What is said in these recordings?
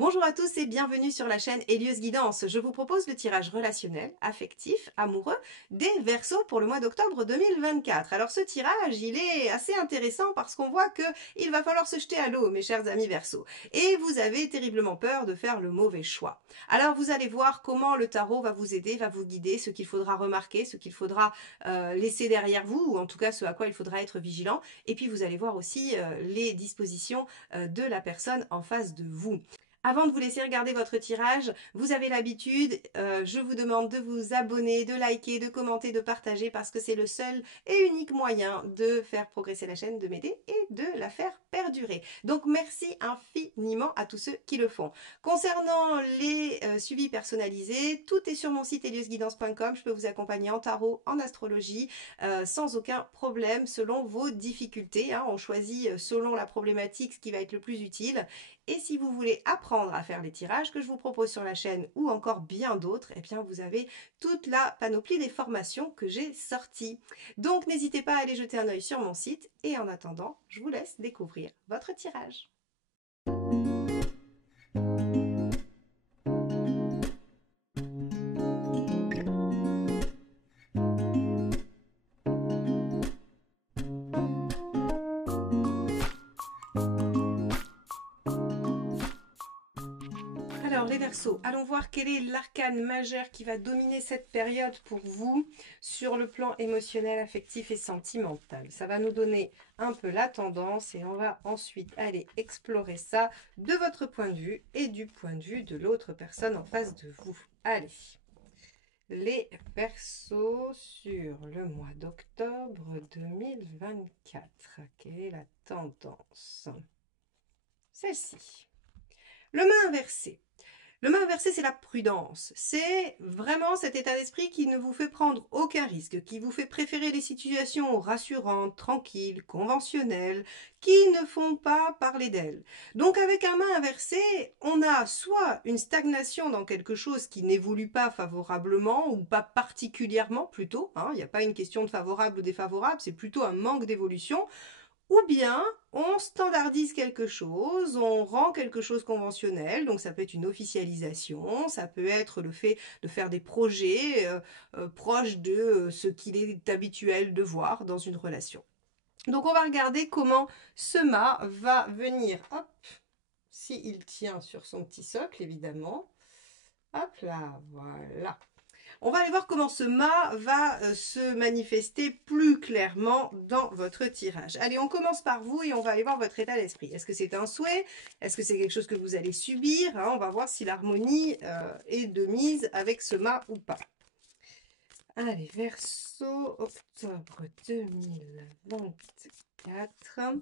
Bonjour à tous et bienvenue sur la chaîne Hélieuse Guidance. Je vous propose le tirage relationnel, affectif, amoureux des Verseaux pour le mois d'octobre 2024. Alors ce tirage, il est assez intéressant parce qu'on voit que il va falloir se jeter à l'eau, mes chers amis Verseaux. Et vous avez terriblement peur de faire le mauvais choix. Alors vous allez voir comment le tarot va vous aider, va vous guider, ce qu'il faudra remarquer, ce qu'il faudra laisser derrière vous, ou en tout cas ce à quoi il faudra être vigilant. Et puis vous allez voir aussi les dispositions de la personne en face de vous. Avant de vous laisser regarder votre tirage, vous avez l'habitude, je vous demande de vous abonner, de liker, de commenter, de partager parce que c'est le seul et unique moyen de faire progresser la chaîne, de m'aider et de la faire perdurer. Donc merci infiniment à tous ceux qui le font. Concernant les suivis personnalisés, tout est sur mon site heliosguidance.com. Je peux vous accompagner en tarot, en astrologie, sans aucun problème selon vos difficultés. On choisit selon la problématique ce qui va être le plus utile. Et si vous voulez apprendre à faire les tirages que je vous propose sur la chaîne ou encore bien d'autres, eh bien vous avez toute la panoplie des formations que j'ai sorties. Donc n'hésitez pas à aller jeter un œil sur mon site et en attendant, je vous laisse découvrir votre tirage. Alors les Verseaux, allons voir quel est l'arcane majeur qui va dominer cette période pour vous sur le plan émotionnel, affectif et sentimental. Ça va nous donner un peu la tendance et on va ensuite aller explorer ça de votre point de vue et du point de vue de l'autre personne en face de vous. Allez, les Verseaux sur le mois d'octobre 2024. Quelle est la tendance? Celle-ci. Le main inversé. Le main inversé, c'est la prudence. C'est vraiment cet état d'esprit qui ne vous fait prendre aucun risque, qui vous fait préférer les situations rassurantes, tranquilles, conventionnelles, qui ne font pas parler d'elles. Donc avec un main inversé, on a soit une stagnation dans quelque chose qui n'évolue pas favorablement ou pas particulièrement plutôt. Il n'y a pas une question de favorable ou défavorable, c'est plutôt un manque d'évolution. Ou bien on standardise quelque chose, on rend quelque chose conventionnel, donc ça peut être une officialisation, ça peut être le fait de faire des projets proches de ce qu'il est habituel de voir dans une relation. Donc on va regarder comment ce mât va venir, hop, s'il tient sur son petit socle évidemment, hop là, voilà. On va aller voir comment ce mât va se manifester plus clairement dans votre tirage. Allez, on commence par vous et on va aller voir votre état d'esprit. Est-ce que c'est un souhait? Est-ce que c'est quelque chose que vous allez subir? On va voir si l'harmonie est de mise avec ce mât ou pas. Allez, Verseau, octobre 2024.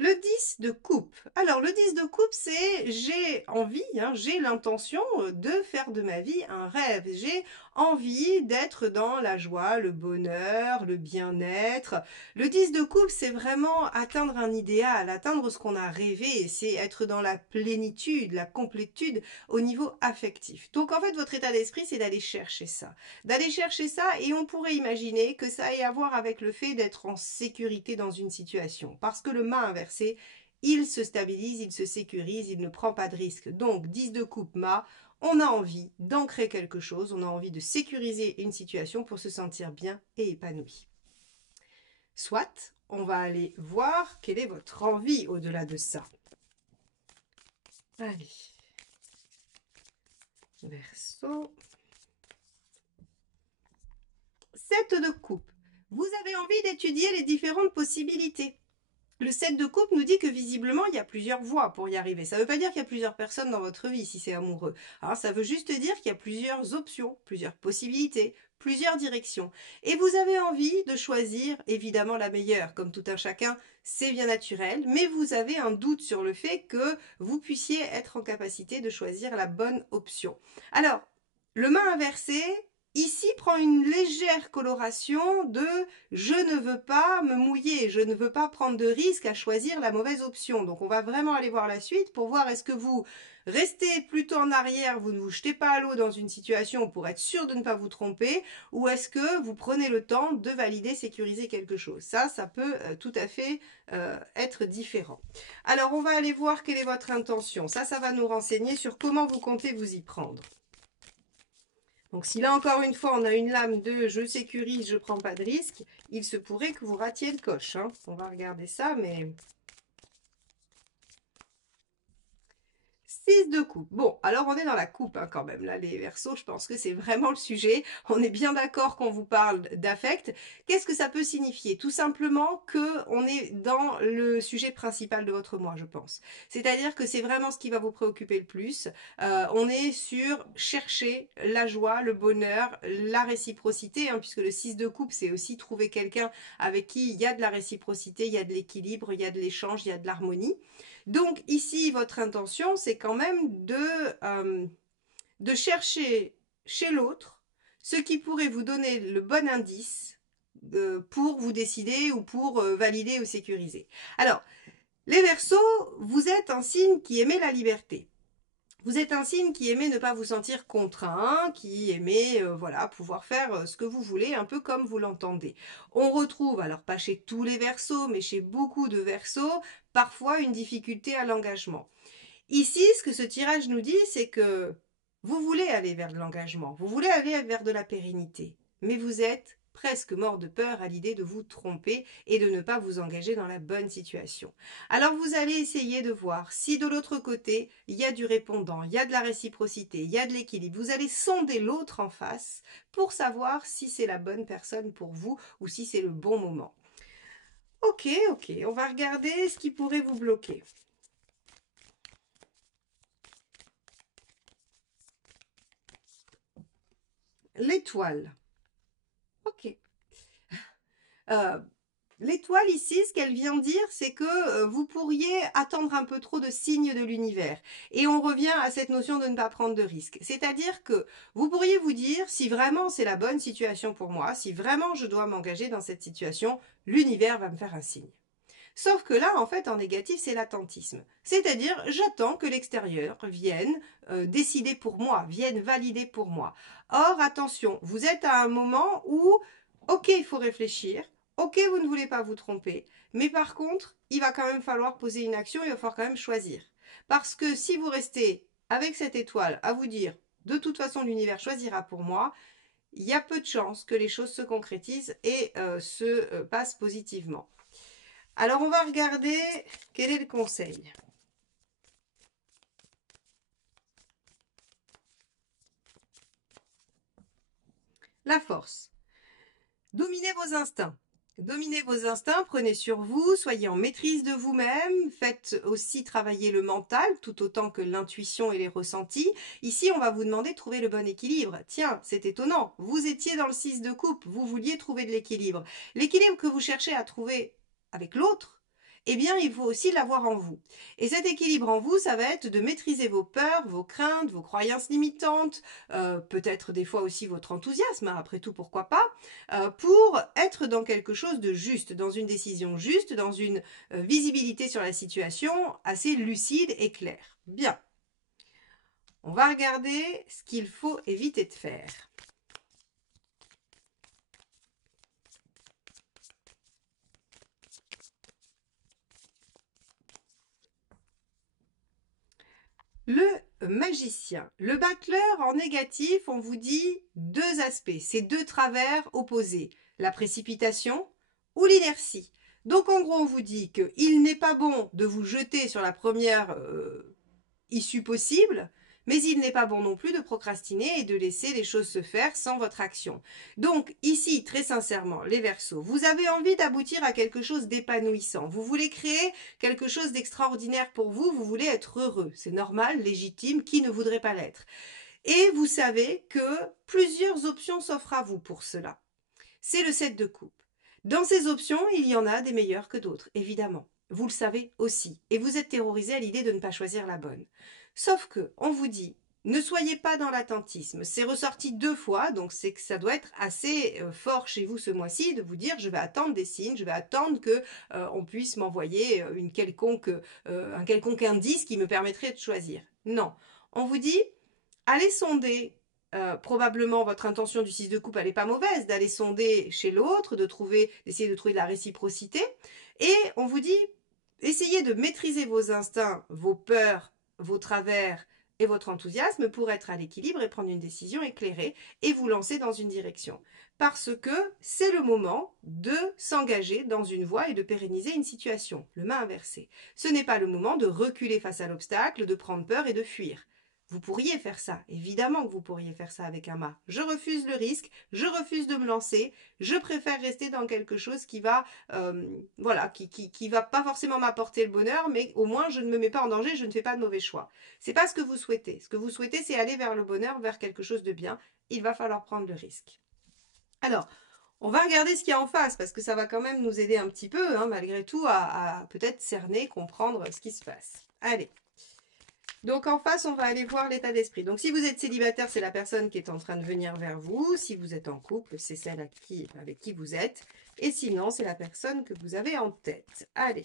Le 10 de coupe. Alors, le 10 de coupe, c'est j'ai envie, j'ai l'intention de faire de ma vie un rêve. J'ai envie d'être dans la joie, le bonheur, le bien-être. Le 10 de coupe, c'est vraiment atteindre un idéal, atteindre ce qu'on a rêvé. C'est être dans la plénitude, la complétude au niveau affectif. Donc, en fait, votre état d'esprit, c'est d'aller chercher ça. D'aller chercher ça et on pourrait imaginer que ça ait à voir avec le fait d'être en sécurité dans une situation. Parce que le main inversé, il se stabilise, il se sécurise, il ne prend pas de risque. Donc, 10 de coupe mât, on a envie d'ancrer quelque chose, on a envie de sécuriser une situation pour se sentir bien et épanoui. Soit, on va aller voir quelle est votre envie au-delà de ça. Allez. Verseau. 7 de coupe. Vous avez envie d'étudier les différentes possibilités. Le 7 de coupe nous dit que visiblement, il y a plusieurs voies pour y arriver. Ça ne veut pas dire qu'il y a plusieurs personnes dans votre vie si c'est amoureux. Ça veut juste dire qu'il y a plusieurs options, plusieurs possibilités, plusieurs directions. Et vous avez envie de choisir évidemment la meilleure. Comme tout un chacun, c'est bien naturel. Mais vous avez un doute sur le fait que vous puissiez être en capacité de choisir la bonne option. Alors, le main inversé, ici prend une légère coloration de « je ne veux pas me mouiller, je ne veux pas prendre de risque à choisir la mauvaise option ». Donc on va vraiment aller voir la suite pour voir est-ce que vous restez plutôt en arrière, vous ne vous jetez pas à l'eau dans une situation pour être sûr de ne pas vous tromper, ou est-ce que vous prenez le temps de valider, sécuriser quelque chose. Ça peut tout à fait être différent. Alors on va aller voir quelle est votre intention. Ça va nous renseigner sur comment vous comptez vous y prendre. Donc si là encore une fois on a une lame de je sécurise, je prends pas de risque, il se pourrait que vous ratiez le coche. Hein. On va regarder ça, mais 6 de coupe. Bon, alors on est dans la coupe hein, quand même. Là, les Verseaux, je pense que c'est vraiment le sujet. On est bien d'accord qu'on vous parle d'affect. Qu'est-ce que ça peut signifier? Tout simplement qu'on est dans le sujet principal de votre mois, je pense. C'est-à-dire que c'est vraiment ce qui va vous préoccuper le plus. On est sur chercher la joie, le bonheur, la réciprocité, hein, puisque le 6 de coupe, c'est aussi trouver quelqu'un avec qui il y a de la réciprocité, il y a de l'équilibre, il y a de l'échange, il y a de l'harmonie. Donc ici, votre intention, c'est quand même de chercher chez l'autre ce qui pourrait vous donner le bon indice pour vous décider ou pour valider ou sécuriser. Alors, les Verseaux, vous êtes un signe qui aimait la liberté. Vous êtes un signe qui aimait ne pas vous sentir contraint, qui aimait voilà, pouvoir faire ce que vous voulez, un peu comme vous l'entendez. On retrouve, alors pas chez tous les Verseaux, mais chez beaucoup de Verseaux, parfois une difficulté à l'engagement. Ici, ce que ce tirage nous dit, c'est que vous voulez aller vers de l'engagement, vous voulez aller vers de la pérennité, mais vous êtes presque mort de peur à l'idée de vous tromper et de ne pas vous engager dans la bonne situation. Alors vous allez essayer de voir si de l'autre côté, il y a du répondant, il y a de la réciprocité, il y a de l'équilibre. Vous allez sonder l'autre en face pour savoir si c'est la bonne personne pour vous ou si c'est le bon moment. Ok, on va regarder ce qui pourrait vous bloquer. L'étoile. Ok. L'étoile ici, ce qu'elle vient dire, c'est que vous pourriez attendre un peu trop de signes de l'univers. Et on revient à cette notion de ne pas prendre de risques. C'est-à-dire que vous pourriez vous dire, si vraiment c'est la bonne situation pour moi, si vraiment je dois m'engager dans cette situation, l'univers va me faire un signe. Sauf que là, en fait, en négatif, c'est l'attentisme. C'est-à-dire, j'attends que l'extérieur vienne décider pour moi, vienne valider pour moi. Or, attention, vous êtes à un moment où, ok, il faut réfléchir, ok, vous ne voulez pas vous tromper, mais par contre, il va quand même falloir poser une action, il va falloir quand même choisir. Parce que si vous restez avec cette étoile à vous dire, de toute façon, l'univers choisira pour moi, il y a peu de chances que les choses se concrétisent et se passent positivement. Alors, on va regarder quel est le conseil. La force. Dominez vos instincts. Dominez vos instincts, prenez sur vous, soyez en maîtrise de vous-même, faites aussi travailler le mental tout autant que l'intuition et les ressentis. Ici, on va vous demander de trouver le bon équilibre. Tiens, c'est étonnant, vous étiez dans le 6 de coupe, vous vouliez trouver de l'équilibre. L'équilibre que vous cherchez à trouver avec l'autre, eh bien, il faut aussi l'avoir en vous. Et cet équilibre en vous, ça va être de maîtriser vos peurs, vos craintes, vos croyances limitantes, peut-être des fois aussi votre enthousiasme, hein, après tout, pourquoi pas, pour être dans quelque chose de juste, dans une décision juste, dans une visibilité sur la situation assez lucide et claire. Bien. On va regarder ce qu'il faut éviter de faire. Le magicien. Le battleur en négatif, on vous dit deux aspects, c'est deux travers opposés, la précipitation ou l'inertie. Donc en gros, on vous dit qu'il n'est pas bon de vous jeter sur la première issue possible, mais il n'est pas bon non plus de procrastiner et de laisser les choses se faire sans votre action. Donc ici, très sincèrement, les Verseaux, vous avez envie d'aboutir à quelque chose d'épanouissant. Vous voulez créer quelque chose d'extraordinaire pour vous, vous voulez être heureux. C'est normal, légitime, qui ne voudrait pas l'être? Et vous savez que plusieurs options s'offrent à vous pour cela. C'est le 7 de coupe. Dans ces options, il y en a des meilleures que d'autres, évidemment. Vous le savez aussi. Et vous êtes terrorisé à l'idée de ne pas choisir la bonne. Sauf que, on vous dit, Ne soyez pas dans l'attentisme. C'est ressorti 2 fois, donc c'est que ça doit être assez fort chez vous ce mois-ci de vous dire je vais attendre des signes, je vais attendre que on puisse m'envoyer un quelconque indice qui me permettrait de choisir. Non, on vous dit allez sonder. Probablement votre intention du 6 de coupe, elle n'est pas mauvaise, d'aller sonder chez l'autre, d'essayer de trouver de la réciprocité. Et on vous dit, essayez de maîtriser vos instincts, vos peurs, vos travers et votre enthousiasme pour être à l'équilibre et prendre une décision éclairée et vous lancer dans une direction. Parce que c'est le moment de s'engager dans une voie et de pérenniser une situation, le main inversé. Ce n'est pas le moment de reculer face à l'obstacle, de prendre peur et de fuir. Vous pourriez faire ça, évidemment que vous pourriez faire ça avec un mât. Je refuse le risque, je refuse de me lancer, je préfère rester dans quelque chose qui va, voilà, qui va pas forcément m'apporter le bonheur, mais au moins je ne me mets pas en danger, je ne fais pas de mauvais choix. C'est pas ce que vous souhaitez. Ce que vous souhaitez, c'est aller vers le bonheur, vers quelque chose de bien. Il va falloir prendre le risque. Alors, on va regarder ce qu'il y a en face, parce que ça va quand même nous aider un petit peu, hein, malgré tout, à peut-être cerner, comprendre ce qui se passe. Allez. Donc en face, on va aller voir l'état d'esprit. Donc si vous êtes célibataire, c'est la personne qui est en train de venir vers vous. Si vous êtes en couple, c'est celle avec qui vous êtes. Et sinon, c'est la personne que vous avez en tête. Allez.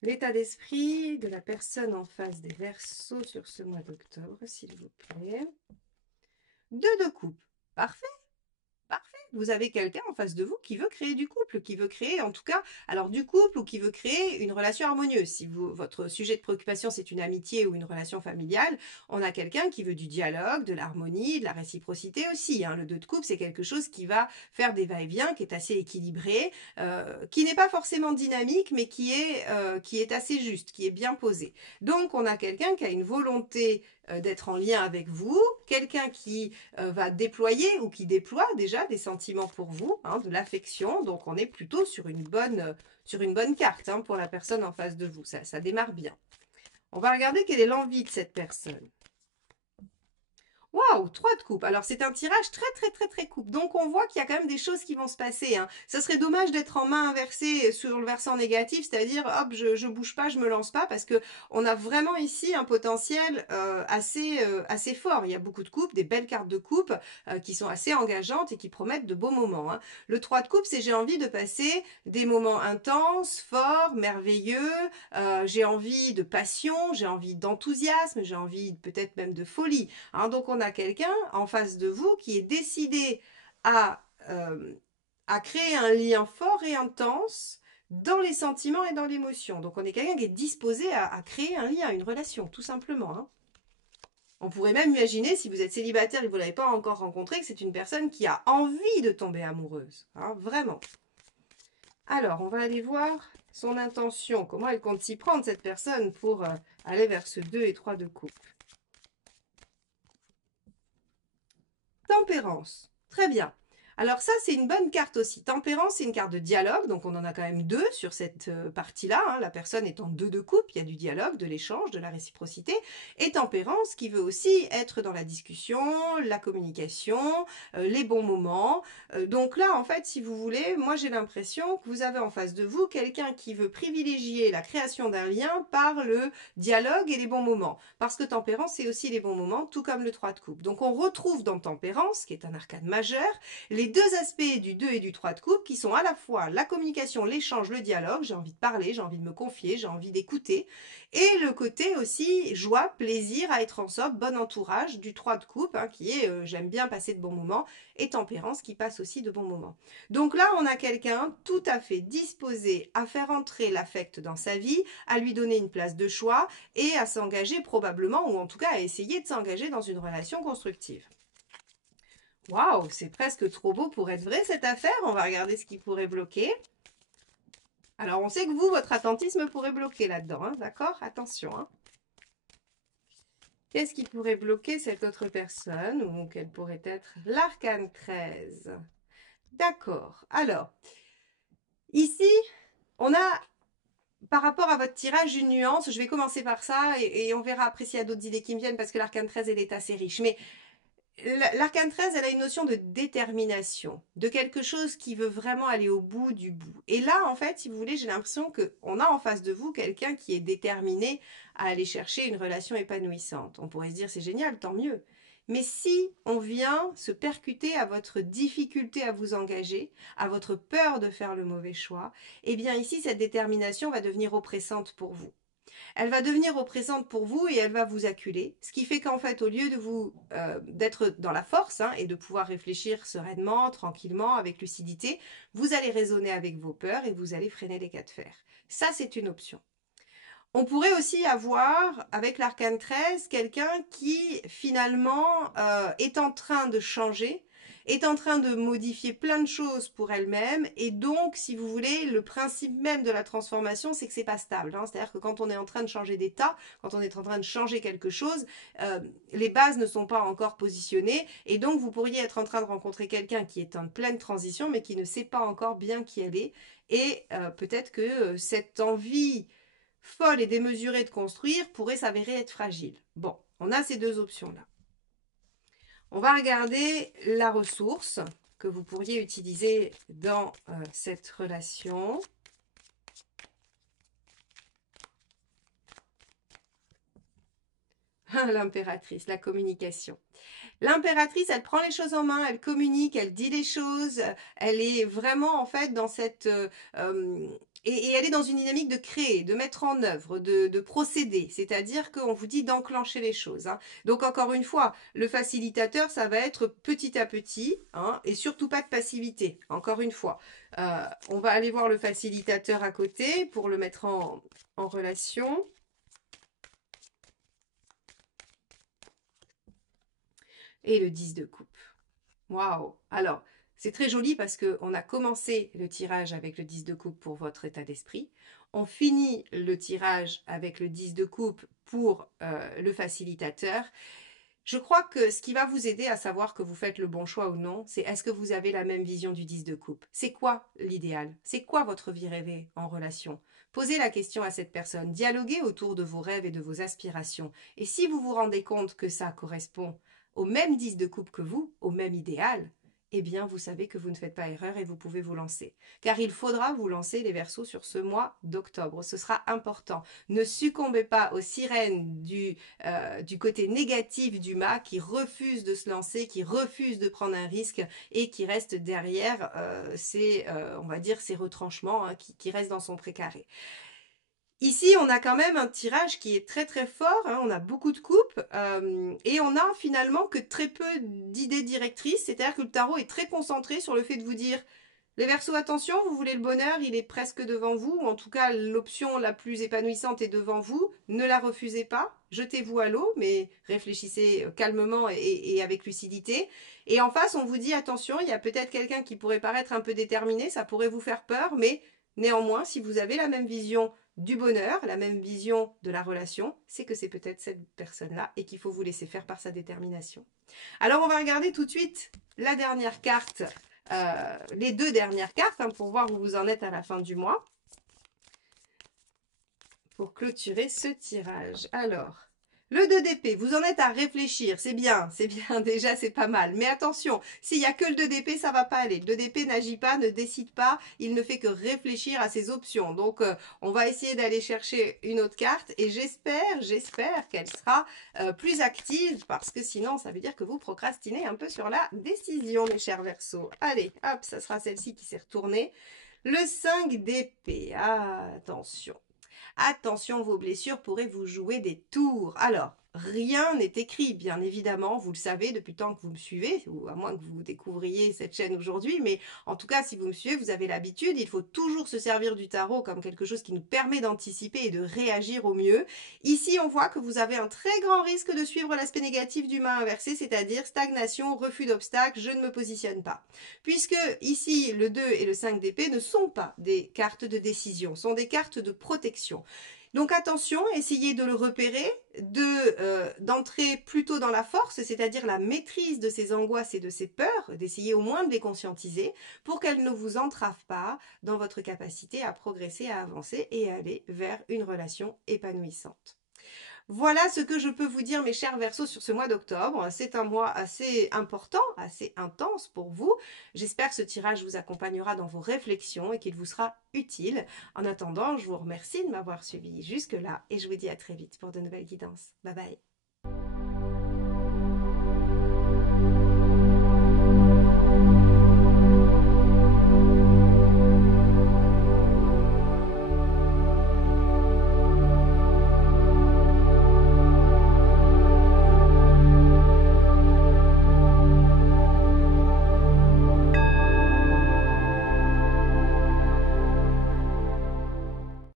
L'état d'esprit de la personne en face des Verseaux sur ce mois d'octobre, s'il vous plaît. 2 de coupe. Parfait. Parfait. Vous avez quelqu'un en face de vous qui veut créer du couple, qui veut créer en tout cas, alors du couple ou qui veut créer une relation harmonieuse. Si votre sujet de préoccupation c'est une amitié ou une relation familiale, on a quelqu'un qui veut du dialogue, de l'harmonie, de la réciprocité aussi. Hein. Le 2 de coupe c'est quelque chose qui va faire des va-et-vient, qui est assez équilibré, qui n'est pas forcément dynamique mais qui est assez juste, qui est bien posé. Donc on a quelqu'un qui a une volonté d'être en lien avec vous, quelqu'un qui va déployer ou qui déploie déjà des sentiments pour vous, hein, de l'affection. Donc on est plutôt sur une bonne carte hein, pour la personne en face de vous. Ça démarre bien. On va regarder quelle est l'envie de cette personne. Waouh, 3 de coupe. Alors, c'est un tirage très coupe. Donc, on voit qu'il y a quand même des choses qui vont se passer. Hein. Ça serait dommage d'être en main inversée sur le versant négatif, c'est-à-dire, hop, je bouge pas, je me lance pas, parce que on a vraiment ici un potentiel assez fort. Il y a beaucoup de coupes, des belles cartes de coupe qui sont assez engageantes et qui promettent de beaux moments. Hein. Le 3 de coupe, c'est j'ai envie de passer des moments intenses, forts, merveilleux. J'ai envie de passion, j'ai envie d'enthousiasme, j'ai envie peut-être même de folie. Hein, donc on a quelqu'un en face de vous qui est décidé à créer un lien fort et intense dans les sentiments et dans l'émotion. Donc on est quelqu'un qui est disposé à créer un lien, une relation, tout simplement. Hein. On pourrait même imaginer, si vous êtes célibataire et que vous ne l'avez pas encore rencontré, que c'est une personne qui a envie de tomber amoureuse. Hein, vraiment. Alors, on va aller voir son intention. Comment elle compte s'y prendre, cette personne, pour aller vers ce 2 et 3 de coupe. Tempérance. Très bien. Alors ça, c'est une bonne carte aussi. Tempérance, c'est une carte de dialogue, donc on en a quand même 2 sur cette partie-là. Hein. La personne est en 2 de coupe, il y a du dialogue, de l'échange, de la réciprocité. Et tempérance, qui veut aussi être dans la discussion, la communication, les bons moments. Donc là, en fait, si vous voulez, moi j'ai l'impression que vous avez en face de vous quelqu'un qui veut privilégier la création d'un lien par le dialogue et les bons moments. Parce que tempérance, c'est aussi les bons moments, tout comme le 3 de coupe. Donc on retrouve dans tempérance, qui est un arcane majeur, les 2 aspects du 2 et du 3 de coupe qui sont à la fois la communication, l'échange, le dialogue, j'ai envie de parler, j'ai envie de me confier, j'ai envie d'écouter, et le côté aussi joie, plaisir, à être en somme, bon entourage du 3 de coupe, hein, qui est j'aime bien passer de bons moments, et tempérance qui passe aussi de bons moments. Donc là, on a quelqu'un tout à fait disposé à faire entrer l'affect dans sa vie, à lui donner une place de choix, et à s'engager probablement, ou en tout cas à essayer de s'engager dans une relation constructive. Waouh, c'est presque trop beau pour être vrai cette affaire. On va regarder ce qui pourrait bloquer. Alors, on sait que vous, votre attentisme pourrait bloquer là-dedans, hein, d'accord? Attention. Hein. Qu'est-ce qui pourrait bloquer cette autre personne? Ou quelle pourrait être l'arcane 13? D'accord. Alors, ici, on a, par rapport à votre tirage, une nuance. Je vais commencer par ça et on verra après s'il y a d'autres idées qui me viennent parce que l'arcane 13, elle est assez riche. Mais L'arcane 13, elle a une notion de détermination, de quelque chose qui veut vraiment aller au bout du bout. Et là, en fait, si vous voulez, j'ai l'impression qu'on a en face de vous quelqu'un qui est déterminé à aller chercher une relation épanouissante. On pourrait se dire, c'est génial, tant mieux. Mais si on vient se percuter à votre difficulté à vous engager, à votre peur de faire le mauvais choix, eh bien ici, cette détermination va devenir oppressante pour vous. Elle va devenir oppressante pour vous et elle va vous acculer. Ce qui fait qu'en fait, au lieu de vous d'être dans la force et de pouvoir réfléchir sereinement, tranquillement, avec lucidité, vous allez raisonner avec vos peurs et vous allez freiner les cas de fer. Ça, c'est une option. On pourrait aussi avoir, avec l'arcane 13, quelqu'un qui finalement est en train de changer, est en train de modifier plein de choses pour elle-même, et donc, si vous voulez, le principe même de la transformation, c'est que c'est pas stable. C'est-à-dire que quand on est en train de changer d'état, quand on est en train de changer quelque chose, les bases ne sont pas encore positionnées, et donc vous pourriez être en train de rencontrer quelqu'un qui est en pleine transition, mais qui ne sait pas encore bien qui elle est, et peut-être que cette envie folle et démesurée de construire pourrait s'avérer être fragile. Bon, on a ces deux options-là. On va regarder la ressource que vous pourriez utiliser dans cette relation. L'impératrice, la communication. L'impératrice, elle prend les choses en main, elle communique, elle dit les choses, elle est vraiment en fait dans cette... et elle est dans une dynamique de créer, de mettre en œuvre, de procéder. C'est-à-dire qu'on vous dit d'enclencher les choses. Donc encore une fois, le facilitateur, ça va être petit à petit et surtout pas de passivité. Encore une fois, on va aller voir le facilitateur à côté pour le mettre en relation. Et le 10 de coupe. Waouh! Alors, c'est très joli parce qu'on a commencé le tirage avec le 10 de coupe pour votre état d'esprit. On finit le tirage avec le 10 de coupe pour le facilitateur. Je crois que ce qui va vous aider à savoir que vous faites le bon choix ou non, c'est est-ce que vous avez la même vision du 10 de coupe? C'est quoi l'idéal? C'est quoi votre vie rêvée en relation? Posez la question à cette personne, dialoguez autour de vos rêves et de vos aspirations. Et si vous vous rendez compte que ça correspond au même 10 de coupe que vous, au même idéal, eh bien vous savez que vous ne faites pas erreur et vous pouvez vous lancer. Car il faudra vous lancer les Verseaux sur ce mois d'octobre. Ce sera important. Ne succombez pas aux sirènes du côté négatif du mât qui refuse de se lancer, qui refuse de prendre un risque et qui reste derrière on va dire, ses retranchements, qui reste dans son précaré. Ici, on a quand même un tirage qui est très très fort, on a beaucoup de coupes et on a finalement que très peu d'idées directrices, c'est-à-dire que le tarot est très concentré sur le fait de vous dire les Verseaux, attention, vous voulez le bonheur, il est presque devant vous, ou en tout cas l'option la plus épanouissante est devant vous, ne la refusez pas, jetez-vous à l'eau, mais réfléchissez calmement et avec lucidité. Et en face, on vous dit attention, il y a peut-être quelqu'un qui pourrait paraître un peu déterminé, ça pourrait vous faire peur, mais néanmoins, si vous avez la même vision du bonheur, la même vision de la relation, c'est que c'est peut-être cette personne-là et qu'il faut vous laisser faire par sa détermination. Alors on va regarder tout de suite la dernière carte, les deux dernières cartes pour voir où vous en êtes à la fin du mois, pour clôturer ce tirage. Alors, le 2 d'épée, vous en êtes à réfléchir, c'est bien, déjà c'est pas mal. Mais attention, s'il n'y a que le 2 d'épée, ça va pas aller. Le 2 d'épée n'agit pas, ne décide pas, il ne fait que réfléchir à ses options. Donc on va essayer d'aller chercher une autre carte et j'espère qu'elle sera plus active parce que sinon ça veut dire que vous procrastinez un peu sur la décision, mes chers Verseaux. Allez, hop, ça sera celle-ci qui s'est retournée. Le 5 d'épée, attention. Attention, vos blessures pourraient vous jouer des tours. Alors, rien n'est écrit, bien évidemment, vous le savez depuis le temps que vous me suivez, ou à moins que vous découvriez cette chaîne aujourd'hui, mais en tout cas, si vous me suivez, vous avez l'habitude, il faut toujours se servir du tarot comme quelque chose qui nous permet d'anticiper et de réagir au mieux. Ici, on voit que vous avez un très grand risque de suivre l'aspect négatif du mât inversé, c'est-à-dire stagnation, refus d'obstacles, je ne me positionne pas. Puisque ici, le 2 et le 5 d'épée ne sont pas des cartes de décision, sont des cartes de protection. Donc attention, essayez de le repérer, d'entrer plutôt dans la force, c'est-à-dire la maîtrise de ces angoisses et de ces peurs, d'essayer au moins de les conscientiser pour qu'elles ne vous entravent pas dans votre capacité à progresser, à avancer et à aller vers une relation épanouissante. Voilà ce que je peux vous dire, mes chers Verseaux, sur ce mois d'octobre. C'est un mois assez important, assez intense pour vous. J'espère que ce tirage vous accompagnera dans vos réflexions et qu'il vous sera utile. En attendant, je vous remercie de m'avoir suivi jusque-là et je vous dis à très vite pour de nouvelles guidances. Bye bye.